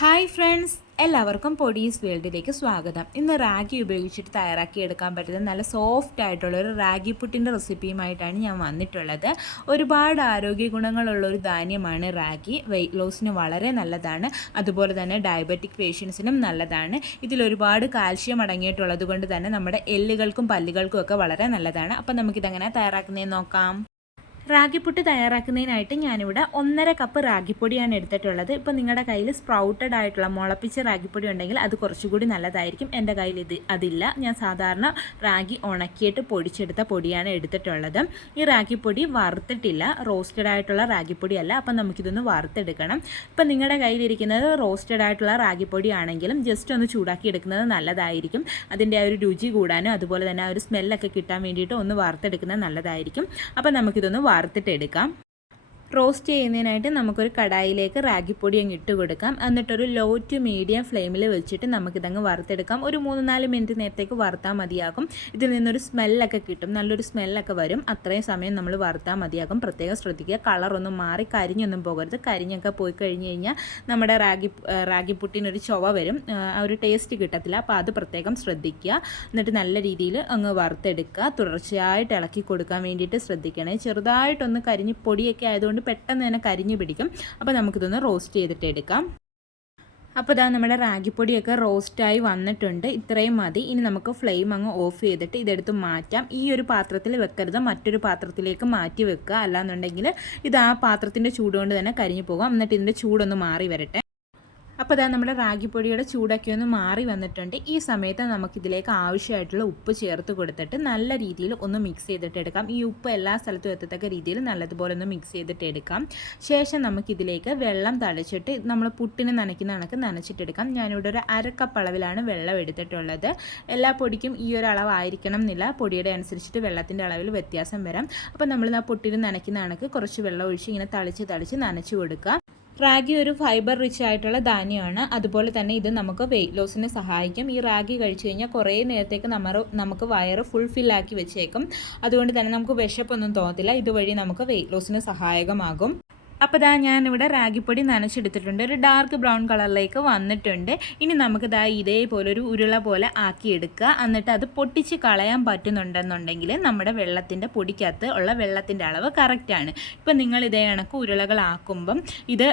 Hi friends, എല്ലാവർക്കും പൊടീസ് വേൾഡിലേക്ക് സ്വാഗതം. ഇന്ന് റാഗി ഉപയോഗിച്ചിട്ട് തയ്യാറാക്കിയെടുക്കാൻ പറ്റുന്ന നല്ല സോഫ്റ്റ് ആയിട്ടുള്ള ഒരു റാഗി പുട്ടിൻ്റെ റെസിപ്പിയുമായിട്ടാണ് ഞാൻ വന്നിട്ടുള്ളത്. ഒരുപാട് ആരോഗ്യ ഗുണങ്ങളുള്ള ഒരു ധാന്യമാണ് റാഗി. വെയ്റ്റ് ലോസിന് വളരെ നല്ലതാണ്. അതുപോലെ തന്നെ ഡയബറ്റിക് പേഷ്യൻസിനും നല്ലതാണ്. ഇതിലൊരുപാട് കാൽഷ്യം അടങ്ങിയിട്ടുള്ളത് കൊണ്ട് തന്നെ നമ്മുടെ എല്ലുകൾക്കും പല്ലുകൾക്കും ഒക്കെ വളരെ നല്ലതാണ്. അപ്പം നമുക്കിതെങ്ങനെ തയ്യാറാക്കുന്നതെന്ന് നോക്കാം. റാഗിപ്പുട്ട് തയ്യാറാക്കുന്നതിനായിട്ട് ഞാനിവിടെ 1.5 കപ്പ് റാഗിപ്പൊടിയാണ് എടുത്തിട്ടുള്ളത്. ഇപ്പോൾ നിങ്ങളുടെ കയ്യിൽ സ്പ്രൗട്ടഡ് ആയിട്ടുള്ള മുളപ്പിച്ച റാഗിപ്പൊടി ഉണ്ടെങ്കിൽ അത് കുറച്ചുകൂടി നല്ലതായിരിക്കും. എൻ്റെ കയ്യിൽ അതില്ല. ഞാൻ സാധാരണ റാഗി ഉണക്കിയിട്ട് പൊടിച്ചെടുത്ത പൊടിയാണ് എടുത്തിട്ടുള്ളത്. ഈ റാഗിപ്പൊടി വറുത്തിട്ടില്ല, റോസ്റ്റഡ് ആയിട്ടുള്ള റാഗിപ്പൊടിയല്ല. അപ്പം നമുക്കിതൊന്ന് വറുത്തെടുക്കണം. ഇപ്പം നിങ്ങളുടെ കയ്യിലിരിക്കുന്നത് റോസ്റ്റഡ് ആയിട്ടുള്ള റാഗിപ്പൊടി ആണെങ്കിലും ജസ്റ്റ് ഒന്ന് ചൂടാക്കി എടുക്കുന്നത് നല്ലതായിരിക്കും. അതിൻ്റെ ആ ഒരു രുചി കൂടാനും അതുപോലെ തന്നെ ആ ഒരു സ്മെല്ലൊക്കെ കിട്ടാൻ വേണ്ടിയിട്ട് ഒന്ന് വറുത്തെടുക്കുന്നത് നല്ലതായിരിക്കും. അപ്പം നമുക്കിതൊന്ന് വറുത്തിട്ടെടുക്കാം. റോസ്റ്റ് ചെയ്യുന്നതിനായിട്ട് നമുക്കൊരു കടായിലേക്ക് റാഗിപ്പൊടി അങ്ങ് ഇട്ട് കൊടുക്കാം. എന്നിട്ടൊരു ലോ ടു മീഡിയം ഫ്ലെയിമിൽ വെച്ചിട്ട് നമുക്കിതങ്ങ് വറുത്തെടുക്കാം. ഒരു 3-4 മിനിറ്റ് നേരത്തേക്ക് വറുത്താൽ മതിയാകും. ഇതിൽ നിന്നൊരു സ്മെല്ലൊക്കെ കിട്ടും, നല്ലൊരു സ്മെല്ലൊക്കെ വരും. അത്രയും സമയം നമ്മൾ വറുത്താൽ മതിയാകും. പ്രത്യേകം ശ്രദ്ധിക്കുക, കളറൊന്നും മാറി കരിഞ്ഞൊന്നും പോകരുത്. കരിഞ്ഞൊക്കെ പോയി കഴിഞ്ഞ് കഴിഞ്ഞാൽ നമ്മുടെ റാഗിപ്പുട്ടിനൊരു ചൊവ വരും, ആ ഒരു ടേസ്റ്റ് കിട്ടത്തില്ല. അപ്പോൾ അത് പ്രത്യേകം ശ്രദ്ധിക്കുക. എന്നിട്ട് നല്ല രീതിയിൽ അങ്ങ് വറുത്തെടുക്കുക. തുടർച്ചയായിട്ട് ഇളക്കി കൊടുക്കാൻ വേണ്ടിയിട്ട് ശ്രദ്ധിക്കണേ. ചെറുതായിട്ടൊന്ന് കരിഞ്ഞ് പൊടിയൊക്കെ ആയതുകൊണ്ട് പെട്ടെന്ന് തന്നെ കരിഞ്ഞു പിടിക്കും. അപ്പോൾ നമുക്കിതൊന്ന് റോസ്റ്റ് ചെയ്തിട്ട് എടുക്കാം. അപ്പോൾ ഇതാ നമ്മുടെ റാഗിപ്പൊടിയൊക്കെ റോസ്റ്റായി വന്നിട്ടുണ്ട്. ഇത്രയും മതി. ഇനി നമുക്ക് ഫ്ലെയിം അങ്ങ് ഓഫ് ചെയ്തിട്ട് ഇതെടുത്ത് മാറ്റാം. ഈ ഒരു പാത്രത്തിൽ വെക്കരുത്, മറ്റൊരു പാത്രത്തിലേക്ക് മാറ്റി വെക്കുക. അല്ലാന്നുണ്ടെങ്കിൽ ഇത് ആ പാത്രത്തിൻ്റെ ചൂടുകൊണ്ട് തന്നെ കരിഞ്ഞു പോകാം. എന്നിട്ട് ഇതിൻ്റെ ചൂടൊന്ന് മാറി വരട്ടെ. അപ്പോൾ ഇതാ നമ്മുടെ റാഗിപ്പൊടിയുടെ ചൂടൊക്കെ ഒന്ന് മാറി വന്നിട്ടുണ്ട്. ഈ സമയത്ത് നമുക്കിതിലേക്ക് ആവശ്യമായിട്ടുള്ള ഉപ്പ് ചേർത്ത് കൊടുത്തിട്ട് നല്ല രീതിയിൽ ഒന്ന് മിക്സ് ചെയ്തിട്ട് എടുക്കാം. ഈ ഉപ്പ് എല്ലാ സ്ഥലത്തും എത്തത്തക്ക രീതിയിൽ നല്ലതുപോലെ ഒന്ന് മിക്സ് ചെയ്തിട്ട് എടുക്കാം. ശേഷം നമുക്കിതിലേക്ക് വെള്ളം തളിച്ചിട്ട് നമ്മൾ പുട്ടിന് നനയ്ക്കുന്ന കണക്ക് നനച്ചിട്ടെടുക്കാം. ഞാനിവിടെ ഒരു 1/2 കപ്പ് അളവിലാണ് വെള്ളം എടുത്തിട്ടുള്ളത്. എല്ലാ പൊടിക്കും ഈ ഒരു അളവായിരിക്കണം എന്നില്ല, പൊടിയുടെ അനുസരിച്ചിട്ട് വെള്ളത്തിൻ്റെ അളവിൽ വ്യത്യാസം വരാം. അപ്പോൾ നമ്മൾ ആ പുട്ടിന് നനയ്ക്കുന്ന കണക്ക് കുറച്ച് വെള്ളം ഒഴിച്ച് ഇങ്ങനെ തളിച്ച് നനച്ച് കൊടുക്കുക. റാഗി ഒരു ഫൈബർ റിച്ച് ആയിട്ടുള്ള ധാന്യമാണ്. അതുപോലെ തന്നെ ഇത് നമുക്ക് വെയിറ്റ് ലോസിന് സഹായിക്കും. ഈ റാഗി കഴിച്ചു കഴിഞ്ഞാൽ കുറേ നേരത്തേക്ക് നമുക്ക് വയറ് ഫുൾഫില്ലാക്കി വെച്ചേക്കും. അതുകൊണ്ട് തന്നെ നമുക്ക് വിശപ്പൊന്നും തോന്നത്തില്ല. ഇതുവഴി നമുക്ക് വെയിറ്റ് ലോസിന് സഹായകമാകും. അപ്പോൾ ഞാനിവിടെ റാഗിപ്പൊടി നനച്ചെടുത്തിട്ടുണ്ട്. ഒരു ഡാർക്ക് ബ്രൗൺ കളറിലേക്ക് വന്നിട്ടുണ്ട്. ഇനി നമുക്ക് ഇതേപോലെ ഒരു ഉരുള പോലെ ആക്കിയെടുക്കുക. എന്നിട്ട് അത് പൊട്ടിച്ച് കളയാൻ പറ്റുന്നുണ്ടെന്നുണ്ടെങ്കിൽ നമ്മുടെ വെള്ളത്തിൻ്റെ പൊടിക്കകത്ത് ഉള്ള വെള്ളത്തിൻ്റെ അളവ് കറക്റ്റാണ്. ഇപ്പം നിങ്ങൾ ഇതേ കണക്ക് ഉരുളകളാക്കുമ്പം ഇത്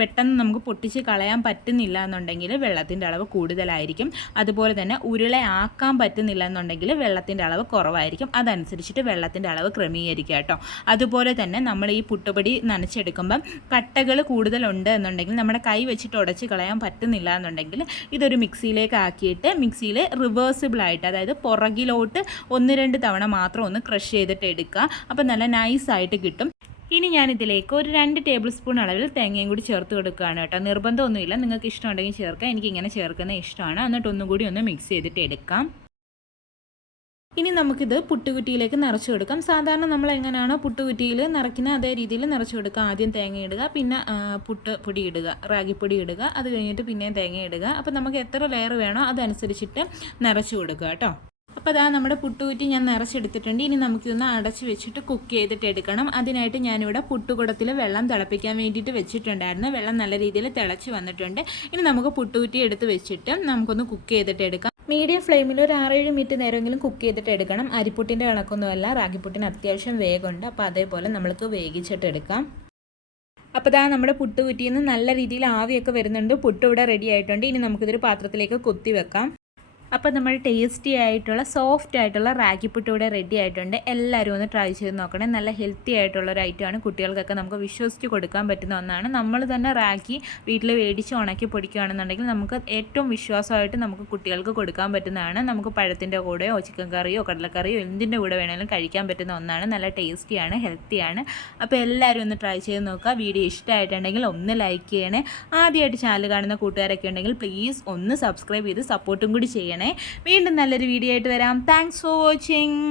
പെട്ടെന്ന് നമുക്ക് പൊട്ടിച്ച് കളയാൻ പറ്റുന്നില്ല എന്നുണ്ടെങ്കിൽ വെള്ളത്തിൻ്റെ അളവ് കൂടുതലായിരിക്കും. അതുപോലെ തന്നെ ഉരുളയാക്കാൻ പറ്റുന്നില്ല എന്നുണ്ടെങ്കിൽ വെള്ളത്തിൻ്റെ അളവ് കുറവായിരിക്കും. അതനുസരിച്ചിട്ട് വെള്ളത്തിൻ്റെ അളവ് ക്രമീകരിക്കുക കേട്ടോ. അതുപോലെ തന്നെ നമ്മൾ ഈ പുട്ടുപൊടി നനച്ചെടുക്കുമ്പം കട്ടകൾ കൂടുതലുണ്ട് എന്നുണ്ടെങ്കിൽ നമ്മുടെ കൈ വെച്ചിട്ട് ഉടച്ച് കളയാൻ പറ്റുന്നില്ല എന്നുണ്ടെങ്കിൽ ഇതൊരു മിക്സിയിലേക്ക് ആക്കിയിട്ട് മിക്സിയിൽ റിവേഴ്സിബിളായിട്ട്, അതായത് പുറകിലോട്ട് 1-2 തവണ മാത്രം ഒന്ന് ക്രഷ് ചെയ്തിട്ട് എടുക്കുക. അപ്പോൾ നല്ല നൈസായിട്ട് കിട്ടും. ഇനി ഞാനിതിലേക്ക് ഒരു 2 ടേബിൾ സ്പൂൺ അളവിൽ തേങ്ങയും കൂടി ചേർത്ത് കൊടുക്കുകയാണ് കേട്ടോ. നിർബന്ധമൊന്നുമില്ല, നിങ്ങൾക്ക് ഇഷ്ടമുണ്ടെങ്കിൽ ചേർക്കാം. എനിക്കിങ്ങനെ ചേർക്കുന്നത് ഇഷ്ടമാണ്. എന്നിട്ട് ഒന്നുകൂടി ഒന്ന് മിക്സ് ചെയ്തിട്ട് എടുക്കാം. ഇനി നമുക്കിത് പുട്ടുകുറ്റിയിലേക്ക് നിറച്ച് കൊടുക്കാം. സാധാരണ നമ്മൾ എങ്ങനെയാണോ പുട്ടുകുറ്റിയിൽ നിറയ്ക്കുന്ന അതേ രീതിയിൽ നിറച്ച് കൊടുക്കുക. ആദ്യം തേങ്ങ ഇടുക, പിന്നെ പുട്ട് പൊടി ഇടുക, റാഗിപ്പൊടി ഇടുക, അത് കഴിഞ്ഞിട്ട് പിന്നെയും തേങ്ങ ഇടുക. അപ്പോൾ നമുക്ക് എത്ര ലെയർ വേണോ അതനുസരിച്ചിട്ട് നിറച്ച് കൊടുക്കുക കേട്ടോ. അപ്പോൾ നമ്മുടെ പുട്ടുകുറ്റി ഞാൻ നിറച്ചെടുത്തിട്ടുണ്ട്. ഇനി നമുക്കിതൊന്ന് അടച്ച് വെച്ചിട്ട് കുക്ക് ചെയ്തിട്ട് എടുക്കണം. അതിനായിട്ട് ഞാനിവിടെ പുട്ടുകുടത്തിൽ വെള്ളം തിളപ്പിക്കാൻ വേണ്ടിയിട്ട് വെച്ചിട്ടുണ്ടായിരുന്നു. വെള്ളം നല്ല രീതിയിൽ തിളച്ച് വന്നിട്ടുണ്ട്. ഇനി നമുക്ക് പുട്ടുകുറ്റി എടുത്ത് വെച്ചിട്ട് നമുക്കൊന്ന് കുക്ക് ചെയ്തിട്ട് എടുക്കാം. മീഡിയം ഫ്ലെയിമിൽ ഒരു 6-7 മിനിറ്റ് നേരമെങ്കിലും കുക്ക് ചെയ്തിട്ട് എടുക്കണം. അരിപ്പുട്ടിൻ്റെ കണക്കൊന്നുമല്ല, റാഗിപ്പുട്ടിന് അത്യാവശ്യം വേഗമുണ്ട്. അപ്പോൾ അതേപോലെ നമ്മൾക്ക് വേവിച്ചിട്ട് എടുക്കാം. അപ്പോൾ നമ്മുടെ പുട്ടുകുറ്റിയിൽ നിന്ന് നല്ല രീതിയിൽ ആവിയൊക്കെ വരുന്നുണ്ട്. പുട്ട് ഇവിടെ റെഡി ആയിട്ടുണ്ട്. ഇനി നമുക്കിതൊരു പാത്രത്തിലേക്ക് കുത്തി വെക്കാം. അപ്പോൾ നമ്മൾ ടേസ്റ്റി ആയിട്ടുള്ള സോഫ്റ്റ് ആയിട്ടുള്ള റാഗിപ്പുട്ട് ഇവിടെ റെഡി ആയിട്ടുണ്ട്. എല്ലാവരും ഒന്ന് ട്രൈ ചെയ്ത് നോക്കണേ. നല്ല ഹെൽത്തി ആയിട്ടുള്ള ഒരു ഐറ്റമാണ്. കുട്ടികൾക്കൊക്കെ നമുക്ക് വിശ്വസിച്ച് കൊടുക്കാൻ പറ്റുന്ന ഒന്നാണ്. നമ്മൾ തന്നെ റാഗി വീട്ടിൽ മേടിച്ച് ഉണക്കി പൊടിക്കുകയാണെന്നുണ്ടെങ്കിൽ നമുക്ക് ഏറ്റവും വിശ്വാസമായിട്ട് നമുക്ക് കുട്ടികൾക്ക് കൊടുക്കാൻ പറ്റുന്നതാണ്. നമുക്ക് പഴത്തിൻ്റെ കൂടെയോ ചിക്കൻ കറിയോ കടലക്കറിയോ എന്തിൻ്റെ കൂടെ വേണമെങ്കിലും കഴിക്കാൻ പറ്റുന്ന ഒന്നാണ്. നല്ല ടേസ്റ്റിയാണ്, ഹെൽത്തിയാണ്. അപ്പോൾ എല്ലാവരും ഒന്ന് ട്രൈ ചെയ്ത് നോക്കുക. വീഡിയോ ഇഷ്ടമായിട്ടുണ്ടെങ്കിൽ ഒന്ന് ലൈക്ക് ചെയ്യണേ. ആദ്യമായിട്ട് ചാനൽ കാണുന്ന കൂട്ടുകാരൊക്കെ ഉണ്ടെങ്കിൽ പ്ലീസ് ഒന്ന് സബ്സ്ക്രൈബ് ചെയ്ത് സപ്പോർട്ടും കൂടി ചെയ്യണം. വീണ്ടും നല്ലൊരു വീഡിയോ ആയിട്ട് വരാം. Thanks for watching.